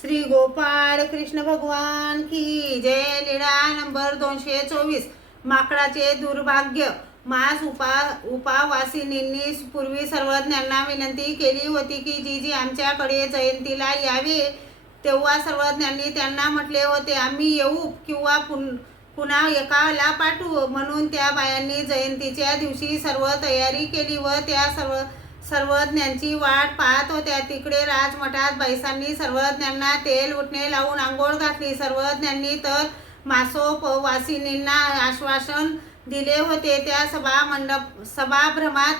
श्री गोपाळ कृष्ण भगवान की जय. लीळा नंबर 224. माकडाचे दुर्भाग्य. मास उपावासिनींनी पूर्वी सर्वज्ञांना विनंती केली होती की जी आमच्याकडे जयंतीला यावे. तेव्हा सर्वज्ञांनी त्यांना म्हटले होते, आम्ही येऊ किंवा पुन्हा एकाला पाठवू. म्हणून त्या बायांनी जयंतीच्या दिवशी सर्व तयारी केली व त्या सर्वज्ञांची वाट पाहत होत्या. तिकडे राजमठात बैसांनी सर्वज्ञांना तेल उठणे लावून आंघोळ घातली. सर्वज्ञांनी तर मासोपवासिनींना आश्वासन दिले होते. त्या सभाभ्रमात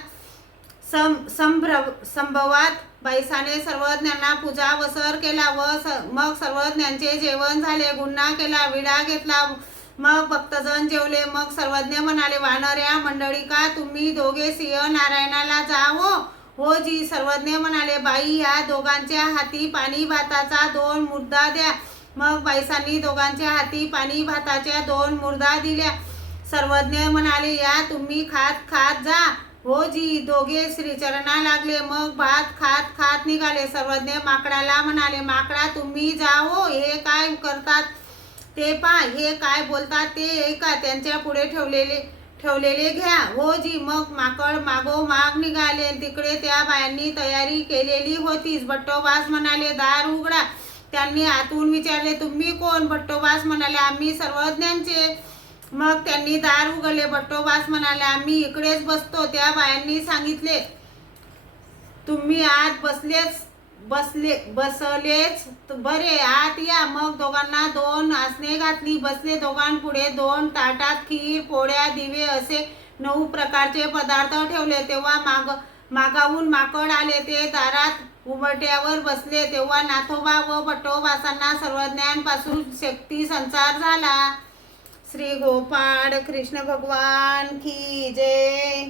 संभवात बैसाने सर्वज्ञांना पूजा वसर केला व मग सर्वज्ञांचे जेवण झाले. गुन्हा केला, विडा घेतला, मग भक्तजन जेवले. मग सर्वज्ञ म्हणाले, वानऱ्या मंडळीका, तुम्ही दोघे सिंह नारायणाला जा. हो जी. सर्वज्ञ म्हणाले, बाई, या दोघांच्या हाती पाणी भाताचा 2 मुर्दा द्या. मग बैसांनी दोघांच्या हाती पाणी भाताच्या 2 मुर्दा दिल्या. सर्वज्ञ म्हणाले, या तुम्ही खात जा. हो जी. दोघे श्रीचरणा लागले. मग भात खात निघाले. सर्वज्ञ माकडाला म्हणाले, माकडा, तुम्ही जा. हो, हे काय करतात ते पहा, हे काय बोलतात ते ऐका, त्यांच्या पुढे ठेवलेले घ्या. हो जी. मग माकड मागोमाग निघाले. तिकडे त्या बायांनी तयारी केलेली होतीच. भट्टोबास म्हणाले, दार उघडा. त्यांनी आतून विचारले, तुम्ही कोण? भट्टोबास म्हणाले, आम्ही सर्वज्ञांचे. मग त्यांनी दार उघडले. भट्टोबास म्हणाले, आम्ही इकडेच बसतो. त्या बायांनी सांगितले, तुम्ही आत बसलेच बरे, आत या. मग दोघांना 2 आसने घातली. बसले. दोघांपुढे 2 ताटात खीर, पोळ्या, दिवे असे 9 प्रकारचे पदार्थ ठेवले. तेव्हा मागाहून माकड आले. ते दारात उंबरठ्यावर बसले. तेव्हा नाथोबा व भट्टोबासांना सर्वज्ञांपासून शक्ती संचार झाला. श्री गोपाळ कृष्ण भगवान की जय.